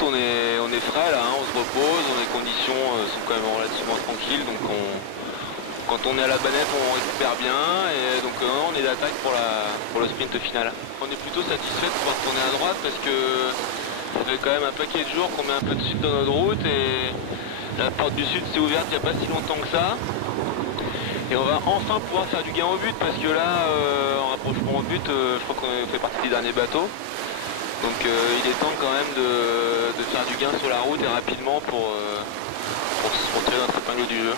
route, on est frais là, hein, on se repose, les conditions sont quand même relativement tranquilles, donc quand on est à la banette on récupère bien et donc on est d'attaque pour le sprint final. On est plutôt satisfait de pouvoir tourner à droite parce que ça fait quand même un paquet de jours qu'on met un peu de sud dans notre route et la porte du sud s'est ouverte il n'y a pas si longtemps que ça. Et on va enfin pouvoir faire du gain au but parce que là, en rapprochement au but, je crois qu'on fait partie des derniers bateaux. Donc il est temps quand même de faire du gain sur la route et rapidement pour tirer notre épingle du jeu.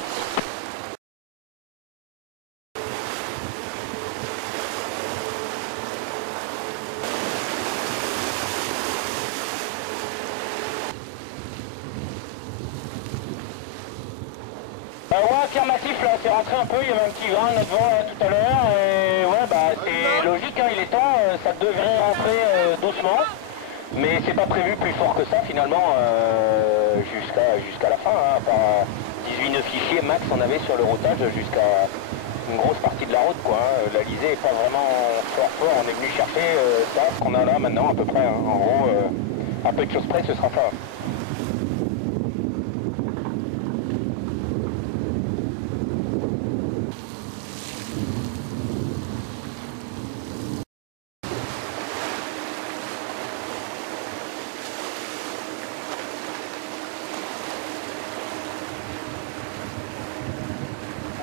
Ouais, affirmatif, là, c'est rentré un peu, il y avait un petit grain devant là, tout à l'heure, et ouais, bah c'est logique, hein, il est temps, ça devrait rentrer doucement, mais c'est pas prévu plus fort que ça finalement, jusqu'à la fin, hein, enfin, 18 nœuds fichiers max on avait sur le routage jusqu'à une grosse partie de la route, quoi, hein. L'Alizé est pas vraiment fort, on est venu chercher ça, ce qu'on a là maintenant à peu près, hein. En gros, à peu de choses près, ce sera ça.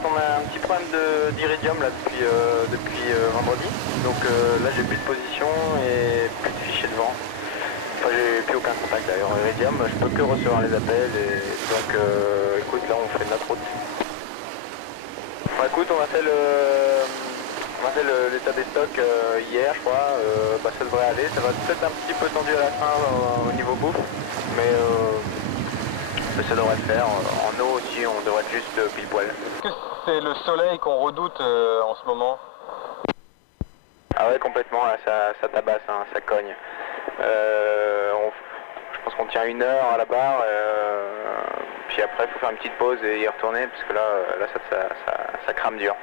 On a un petit problème d'iridium là depuis vendredi, donc là j'ai plus de position et plus de fichier de vent. Enfin j'ai plus aucun contact d'ailleurs. Iridium, je peux que recevoir les appels et donc écoute, là on fait de notre route. Bon, écoute, on a fait l'état des stocks hier je crois, bah, ça devrait aller, ça va peut-être un petit peu tendu à la fin au niveau bouffe, mais ça devrait le faire. En eau aussi on devrait être juste pile poil. C'est le soleil qu'on redoute en ce moment. Ah ouais, complètement, là, ça tabasse, hein, ça cogne. Je pense qu'on tient 1 heure à la barre, puis après il faut faire une petite pause et y retourner, parce que là ça crame dur.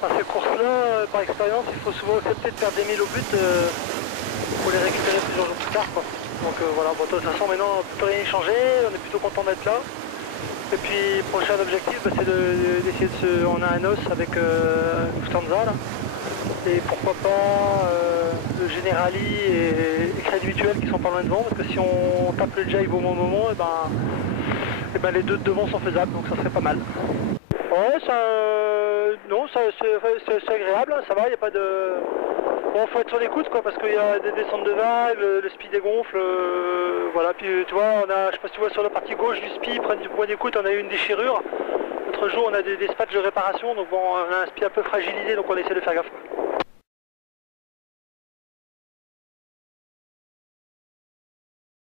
Par ces courses-là, par expérience, il faut souvent accepter de faire des milles au but pour les récupérer plusieurs jours plus tard, quoi. Donc voilà, bon, de toute façon maintenant on ne peut rien y changer, on est plutôt content d'être là. Et puis prochain objectif, bah, c'est d'essayer on a un os avec Lufthansa là. Et pourquoi pas le Generali et Crédit Mutuel qui sont pas loin devant, parce que si on tape le jive au bon moment, et ben les deux de devant sont faisables, donc ça serait pas mal. Ouais, non, c'est agréable, hein, ça va, il n'y a pas de... Bon, faut être sur l'écoute, quoi, parce qu'il y a des descentes de vagues, le SPI dégonfle, voilà, puis tu vois, je sais pas si tu vois sur la partie gauche du SPI, près du point d'écoute, on a eu une déchirure. L'autre jour, on a des spatchs de réparation, donc bon, on a un SPI un peu fragilisé, donc on essaie de faire gaffe.